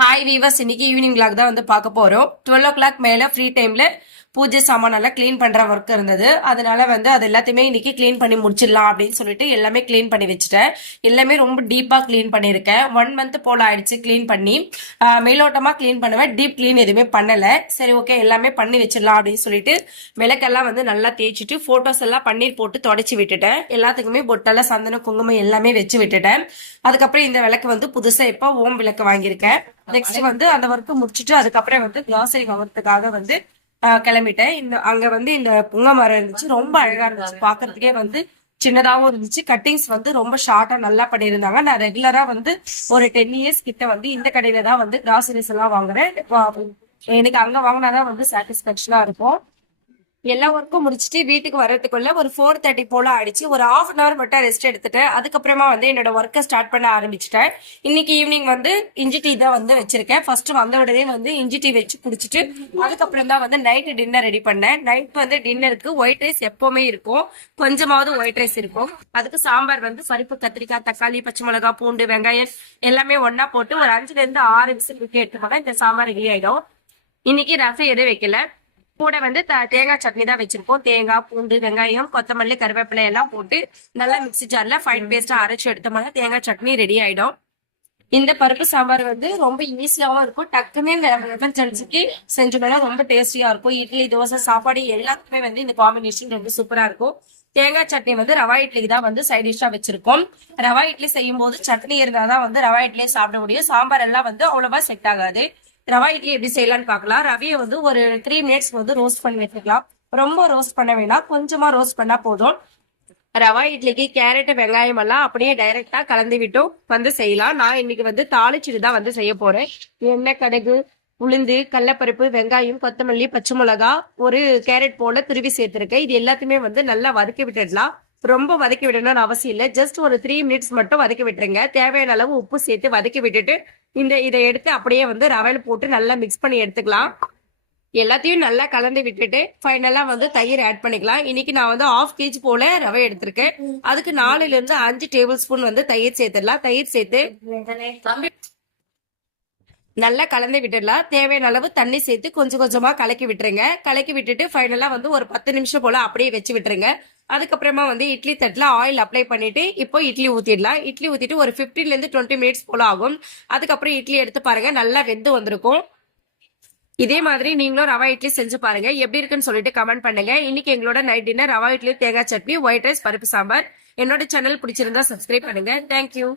Hi viewers, இன்னைக்கு evening vlog தான் வந்து பார்க்க போறோம். 12 o'clock மேல ஃப்ரீ டைம்ல பூஜை சாமான் எல்லாம் கிளீன் பண்ற ஒர்க் இருந்தது. அதனால வந்து அது எல்லாத்தையுமே இன்னைக்கு கிளீன் பண்ணி முடிச்சிடலாம் அப்படின்னு சொல்லிட்டு எல்லாமே கிளீன் பண்ணி வச்சுட்டேன். எல்லாமே ரொம்ப டீப்பா கிளீன் பண்ணியிருக்கேன். 1 month போல ஆயிடுச்சு கிளீன் பண்ணி. மேலோட்டமா கிளீன் பண்ணுவேன், டீப் கிளீன் எதுவுமே பண்ணல. சரி, ஓகே, எல்லாமே பண்ணி வச்சிடலாம் அப்படின்னு சொல்லிட்டு விளக்கெல்லாம் வந்து நல்லா தேய்ச்சிட்டு போட்டோஸ் எல்லாம் பன்னீர் போட்டு தொடச்சி விட்டுட்டேன். எல்லாத்துக்குமே பொட்டெல்லாம் சந்தனம் குங்குமம் எல்லாமே வச்சு விட்டுட்டேன். அதுக்கப்புறம் இந்த விளக்கு வந்து புதுசா இப்போ ஓம் விளக்கு வாங்கியிருக்கேன். நெக்ஸ்ட் வந்து அந்த ஒர்க்கு முடிச்சுட்டு அதுக்கப்புறம் வந்து கிளாசரி வாங்குறதுக்காக வந்து கிளம்பிட்டேன். அங்க வந்து இந்த புங்க மரம் இருந்துச்சு, ரொம்ப அழகா இருந்துச்சு பாக்குறதுக்கே. வந்து சின்னதாவும் இருந்துச்சு. கட்டிங்ஸ் வந்து ரொம்ப ஷார்ட்டா நல்லா பண்ணியிருந்தாங்க. நான் ரெகுலரா வந்து ஒரு 10 years கிட்ட வந்து இந்த கடையில தான் வந்து கிராசரிஸ் எல்லாம் வாங்குறேன். எனக்கு அங்க வாங்கினாதான் வந்து சாட்டிஸ்பேக்ஷனா இருக்கும். எல்லா ஒர்க்கும் முடிச்சுட்டு வீட்டுக்கு வர்றதுக்குள்ள ஒரு 4:30 போல ஆயிடுச்சு. ஒரு 1/2 hour மட்டும் ரெஸ்ட் எடுத்துட்டேன். அதுக்கப்புறமா வந்து என்னோட ஒர்க்கை ஸ்டார்ட் பண்ண ஆரம்பிச்சிட்டேன். இன்னைக்கு ஈவினிங் வந்து இஞ்சி டீ தான் வந்து வச்சிருக்கேன். ஃபர்ஸ்ட் வந்த உடனே வந்து இஞ்சி டீ வச்சு குடிச்சிட்டு அதுக்கப்புறம் தான் வந்து நைட்டு டின்னர் ரெடி பண்ணேன். நைட் வந்து டின்னருக்கு ஒயிட் ரைஸ் எப்பவுமே இருக்கும், கொஞ்சமாவது ஒயிட் ரைஸ் இருக்கும். அதுக்கு சாம்பார் வந்து பருப்பு, கத்திரிக்காய், தக்காளி, பச்சை மிளகாய், பூண்டு, வெங்காயம் எல்லாமே ஒன்னா போட்டு ஒரு 5 to 6 விசில் விட்டு எடுத்துக்கோங்க. இந்த சாம்பார் ரெடி ஆயிடும். இன்னைக்கு ரசம் எதுவும் வைக்கல. கூட வந்து தேங்காய் சட்னி தான் வச்சிருக்கோம். தேங்காய், பூண்டு, வெங்காயம், கொத்தமல்லி, கருவேப்பிலை எல்லாம் போட்டு நல்லா மிக்ஸி ஜார்ல ஃபைன் பேஸ்டா அரைச்சு எடுத்தோம்னா தேங்காய் சட்னி ரெடி ஆயிடும். இந்த பருப்பு சாம்பார் வந்து ரொம்ப ஈஸியாவும் இருக்கும். டக்குன்னு இந்த எமர்ஜென்சிக்கு செஞ்சோம்னா ரொம்ப டேஸ்டியா இருக்கும். இட்லி, தோசை, சாப்பாடு எல்லாத்துக்குமே வந்து இந்த காம்பினேஷன் ரொம்ப சூப்பரா இருக்கும். தேங்காய் சட்னி வந்து ரவா இட்லிக்கு தான் வந்து சைட் டிஷ்ஷா வச்சிருக்கோம். ரவா இட்லி செய்யும் போது சட்னி இருந்தாதான் வந்து ரவா இட்லியே சாப்பிட முடியும். சாம்பார் எல்லாம் வந்து அவ்வளவா செட் ஆகாது. ரவா இட்லி எப்படி செய்யலாம்னு பார்க்கலாம். ரவையை வந்து ஒரு 3 minutes வந்து ரோஸ்ட் பண்ணி வச்சுக்கலாம். ரொம்ப ரோஸ்ட் பண்ண வேணாம், கொஞ்சமா ரோஸ்ட் பண்ணா போதும். ரவா இட்லிக்கு கேரட், வெங்காயம் எல்லாம் அப்படியே டைரக்டா கலந்து விட்டும் வந்து செய்யலாம். நான் இன்னைக்கு வந்து தாளிச்சுட்டு தான் வந்து செய்ய போறேன். எண்ணெய், கடுகு, உளுந்து, கடலப்பருப்பு, வெங்காயம், கொத்தமல்லி, பச்சை மிளகா, ஒரு கேரட் போல துருவி சேர்த்திருக்கேன். இது எல்லாத்தையுமே வந்து நல்லா வதக்கி விட்டுடலாம். ரொம்ப வதக்கி விடணும்னு அவசியம் இல்லை. ஜஸ்ட் ஒரு 3 minutes மட்டும் வதக்கி விட்டுருங்க. தேவையான அளவு உப்பு சேர்த்து வதக்கி விட்டுட்டு இதை எடுத்து அப்படியே வந்து ரவையில போட்டு நல்லா மிக்ஸ் பண்ணி எடுத்துக்கலாம். எல்லாத்தையும் நல்லா கலந்து விட்டுட்டு ஃபைனலா வந்து தயிர் ஆட் பண்ணிக்கலாம். இன்னைக்கு நான் வந்து 1/2 kg போல ரவை எடுத்திருக்கேன். அதுக்கு 4 to 5 tablespoon வந்து தயிர் சேர்த்துடலாம். தயிர் சேர்த்து நல்லா கலந்து விட்டுடலாம். தேவையான அளவு தண்ணி சேர்த்து கொஞ்சம் கொஞ்சமா கலக்கி விட்டுருங்க. கலக்கி விட்டுட்டு ஃபைனலா வந்து ஒரு 10 நிமிஷம் போல அப்படியே வச்சு விட்டுருங்க. அதுக்கப்புறமா வந்து இட்லி தட்டுல ஆயில் அப்ளை பண்ணிட்டு இப்போ இட்லி ஊத்திடலாம். இட்லி ஊத்திட்டு ஒரு 15 to 20 minutes போல ஆகும். அதுக்கப்புறம் இட்லி எடுத்து பாருங்க, நல்லா வெந்து வந்திருக்கும். இதே மாதிரி நீங்களும் ரவா இட்லி செஞ்சு பாருங்க. எப்படி இருக்குன்னு சொல்லிட்டு கமெண்ட் பண்ணுங்க. இன்னைக்கு எங்களோட நைட் டின்னர் ரவா இட்லி, தேங்காய் சட்னி, ஒயிட் ரைஸ், பருப்பு சாம்பார். என்னோட சேனல் பிடிச்சிருந்தா சப்ஸ்கிரைப் பண்ணுங்க. தேங்க்யூ.